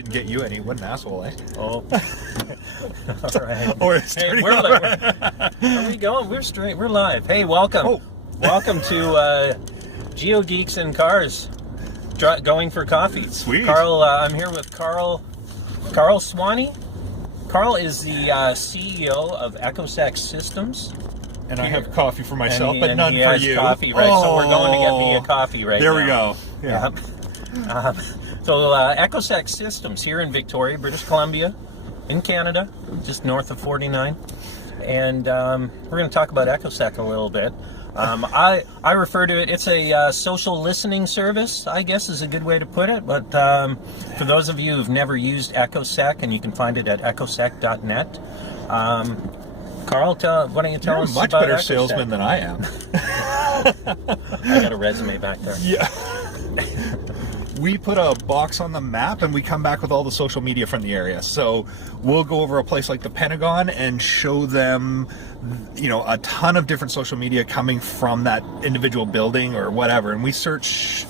Didn't get you any. What an asshole, eh? Oh. All right. Or it's Hey, where are we going? We're straight. We're live. Hey, welcome. Oh. Welcome to GeoGeeks and Cars. Going for coffee. Sweet. Karl, I'm here with Karl Swanee. Karl is the CEO of Echosec Systems. And I have coffee for myself, but none he for has you. Coffee, right? So we're going to get me a coffee right there now. There we go. Yeah. So Echosec Systems here in Victoria, British Columbia, in Canada, just north of 49. And we're going to talk about Echosec a little bit. I refer to it, it's a social listening service, I guess is a good way to put it. But for those of you who've never used Echosec, and you can find it at echosec.net. Karl, why don't you tell us much about better Echosec? salesman than I am. I got a resume back there. Yeah. We put a box on the map and we come back with all the social media from the area. So we'll go over a place like the Pentagon and show them, you know, a ton of different social media coming from that individual building or whatever. And we search,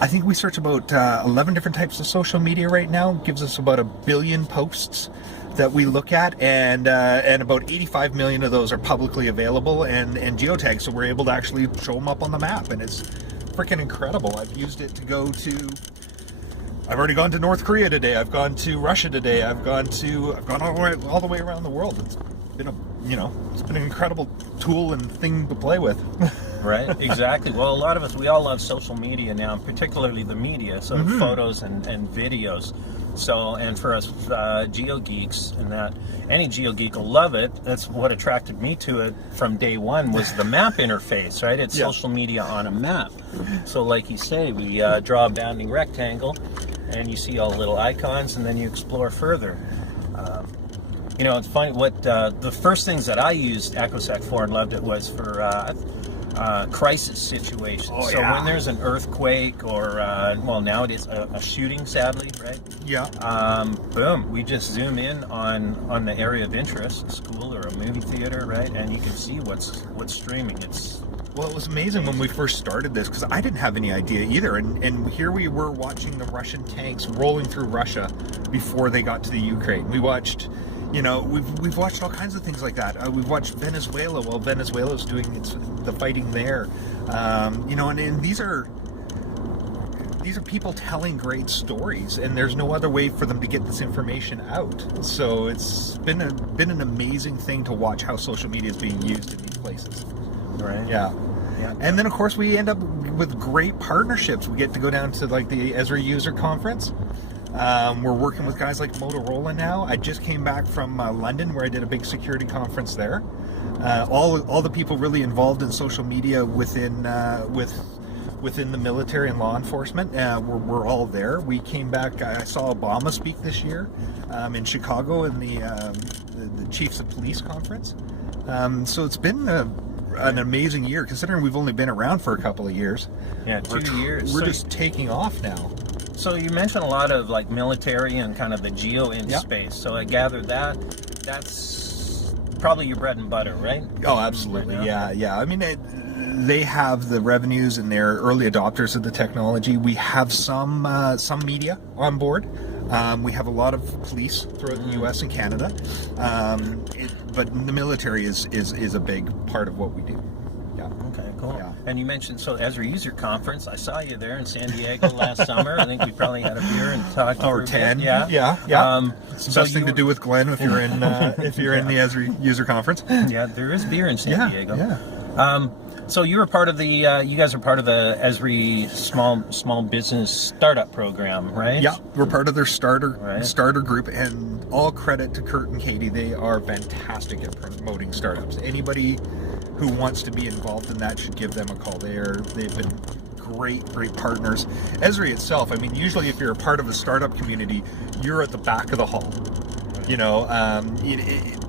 I think we search about 11 different types of social media right now. It gives us about 1 billion posts that we look at, and about 85 million of those are publicly available and geotagged, so we're able to actually show them up on the map, and it's freaking incredible. I've used it to go to, I've already gone to North Korea today, I've gone to Russia today, I've gone all the way around the world. It's been it's been an incredible tool and thing to play with. Right, exactly. Well, a lot of us, we all love social media now, particularly the media, so photos and videos. So, and for us GeoGeeks, and that any GeoGeek will love it. That's what attracted me to it from day one, was the map interface, right? It's social media on a map. So like you say, we draw a bounding rectangle and you see all the little icons, and then you explore further. You know, it's funny, what the first things that I used Echosec for and loved it was for crisis situations. Oh, so yeah. when there's an earthquake or well, now it is a shooting, sadly, right? Yeah. Boom, we just zoom in on the area of interest, a school or a movie theater, right? And you can see what's streaming. Well, it was amazing when we first started this, because I didn't have any idea either, and here we were watching the Russian tanks rolling through Russia before they got to the Ukraine. We watched, you know, we've watched all kinds of things like that. We've watched Venezuela while Venezuela's doing the fighting there. You know, and these are people telling great stories, and there's no other way for them to get this information out. So it's been an amazing thing to watch how social media is being used in these places. Right. Yeah. And then of course we end up with great partnerships. We get to go down to like the Esri user conference. We're working with guys like Motorola now. I just came back from London, where I did a big security conference there. All the people really involved in social media within the military and law enforcement, we're all there. We came back. I saw Obama speak this year in Chicago in the Chiefs of Police conference. So it's been an amazing year, considering we've only been around for a couple of years. Yeah, 2 years. We're just taking off now. So you mentioned a lot of like military and kind of the geo in space. So I gather that's probably your bread and butter, right? Oh, absolutely. Yeah. I mean, they have the revenues and they're early adopters of the technology. We have some media on board. We have a lot of police throughout the U.S. and Canada, but the military is a big part of what we do. Yeah. Okay, cool. Yeah. And you mentioned, so Esri User Conference, I saw you there in San Diego last summer. I think we probably had a beer and talked for a 10. bit. Yeah. It's the best thing to do with Glenn if you're in the Esri User Conference. Yeah, there is beer in San Diego. Yeah. So you were part of the, you guys are part of the Esri small business startup program, right? Yeah, we're part of their starter group, and all credit to Kurt and Katie. They are fantastic at promoting startups. Anybody who wants to be involved in that should give them a call. They've been great partners. Esri itself, I mean, usually if you're a part of a startup community, you're at the back of the hall. You know,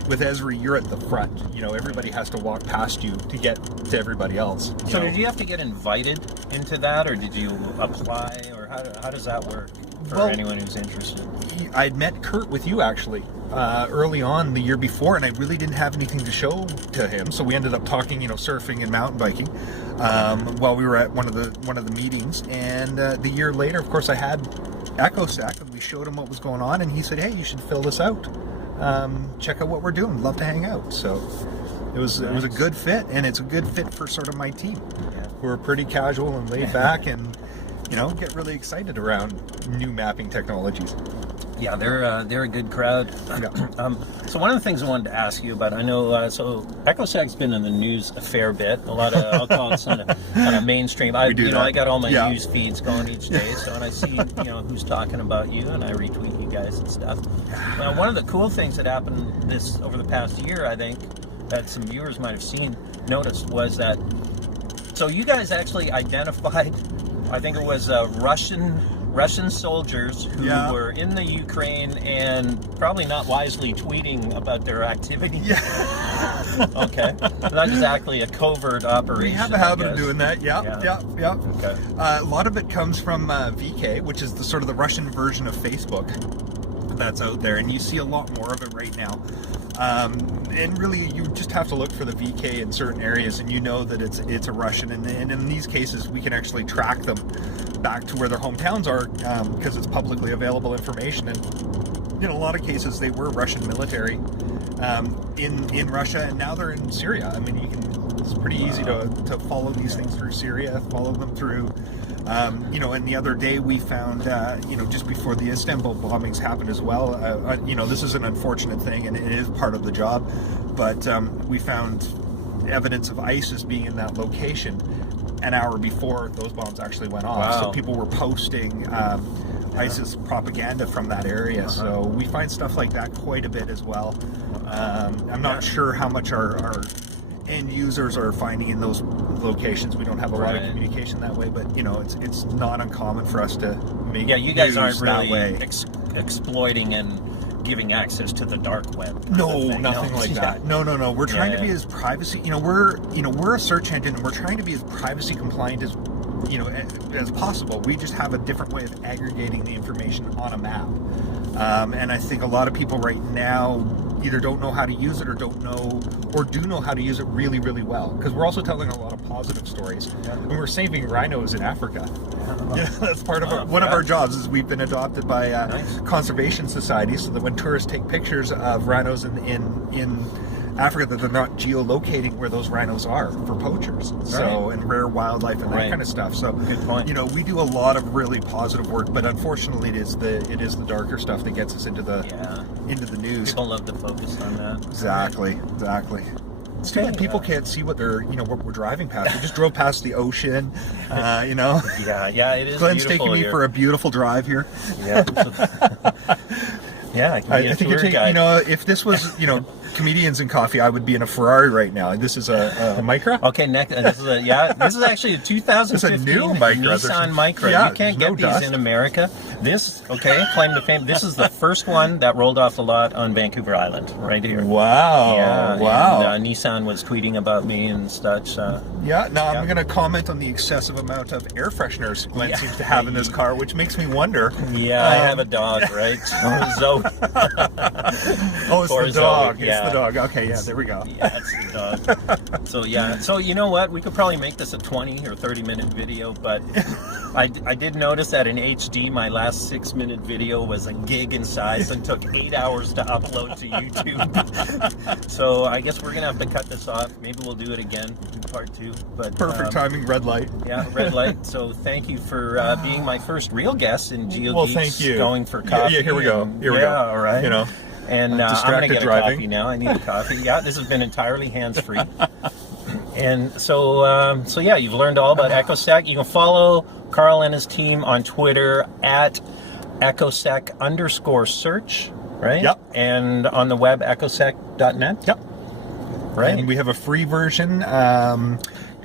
with Esri, you're at the front. You know, everybody has to walk past you to get to everybody else. So did you have to get invited into that, or did you apply, or how does that work for anyone who's interested? I'd met Kurt with you actually early on the year before, and I really didn't have anything to show to him. So we ended up talking, you know, surfing and mountain biking while we were at one of the meetings. And the year later, of course, I had Echosec, and we showed him what was going on, and he said, hey, you should fill this out. Check out what we're doing. Love to hang out. So it was a good fit, and it's a good fit for sort of my team. We're pretty casual and laid back, and get really excited around new mapping technologies. Yeah, they're a good crowd. Yeah. So one of the things I wanted to ask you about, I know, so Echosec's been in the news a fair bit. A lot of, I'll call it kind of mainstream. I got all my news feeds going each day, so and I see, who's talking about you, and I retweet you guys and stuff. One of the cool things that happened over the past year, I think, that some viewers might have noticed, was that, so you guys actually identified, I think it was Russian soldiers who were in the Ukraine and probably not wisely tweeting about their activity. Yeah. Okay. Not exactly a covert operation. We have a habit of doing that. Yeah. Okay. A lot of it comes from VK, which is the sort of the Russian version of Facebook that's out there, and you see a lot more of it right now. And really, you just have to look for the VK in certain areas, and that it's a Russian. And in these cases, we can actually track them back to where their hometowns are, because it's publicly available information. And in a lot of cases, they were Russian military in Russia, and now they're in Syria. I mean, it's pretty easy to follow these things through Syria, follow them through. And the other day we found, just before the Istanbul bombings happened as well, this is an unfortunate thing, and it is part of the job, but we found evidence of ISIS being in that location an hour before those bombs actually went off. Wow. So people were posting ISIS propaganda from that area. So we find stuff like that quite a bit as well. I'm not sure how much our end users are finding in those locations. We don't have a lot of communication that way, but it's not uncommon for us to make you guys aren't really exploiting and giving access to the dark web. No, nothing like that. No. We're trying to be as privacy. We're a search engine, and we're trying to be as privacy compliant as possible. We just have a different way of aggregating the information on a map. And I think a lot of people right now either don't know how to use it, or do know how to use it really, really well. Because we're also telling a lot of positive stories, and we're saving rhinos in Africa. That's part of one of our jobs. Is we've been adopted by conservation societies, so that when tourists take pictures of rhinos in Africa, that they're not geolocating where those rhinos are for poachers. So and rare wildlife and that kind of stuff. So good point. We do a lot of really positive work, but unfortunately, it is the darker stuff that gets us into the news. People love to focus on that. Exactly. It's too bad people can't see what what we're driving past. We just drove past the ocean, Yeah, it is. Glenn's taking me for a beautiful drive here. Yeah. Yeah, I think you're taking, if this was, comedians and coffee, I would be in a Ferrari right now. This is a Micra. Okay, next. This is actually a 2015 it's a new Micra. Nissan Micra. Yeah, you can't get these dust in America. Claim to fame. This is the first one that rolled off the lot on Vancouver Island, right here. Wow. Yeah, wow. And, Nissan was tweeting about me and such. I'm going to comment on the excessive amount of air fresheners Glenn seems to have in this car, which makes me wonder. Yeah, I have a dog, right? Zoe. It's the dog. It's the dog. Okay, there we go. Yeah, it's the dog. So you know what? We could probably make this a 20 or 30-minute video, but I did notice that in HD, my last 6-minute video was a gig in size and took 8 hours to upload to YouTube. So I guess we're gonna have to cut this off. Maybe we'll do it again, do part 2. But perfect timing, red light. Yeah, red light. So thank you for being my first real guest in GeoGeeks. Well, thank you. Going for coffee. Yeah, here we go. Here we go. All right. And I'm gonna get driving. a coffee now. I need a coffee. Yeah, this has been entirely hands-free. And so you've learned all about Echosec. You can follow Karl and his team on Twitter at echosec_search, right? Yep. And on the web, echosec.net. Yep. Right. And we have a free version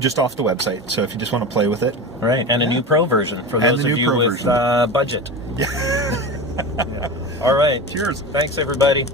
just off the website. So if you just want to play with it. Right. And a new pro version for those of you with budget. Yeah. All right. Cheers. Thanks, everybody.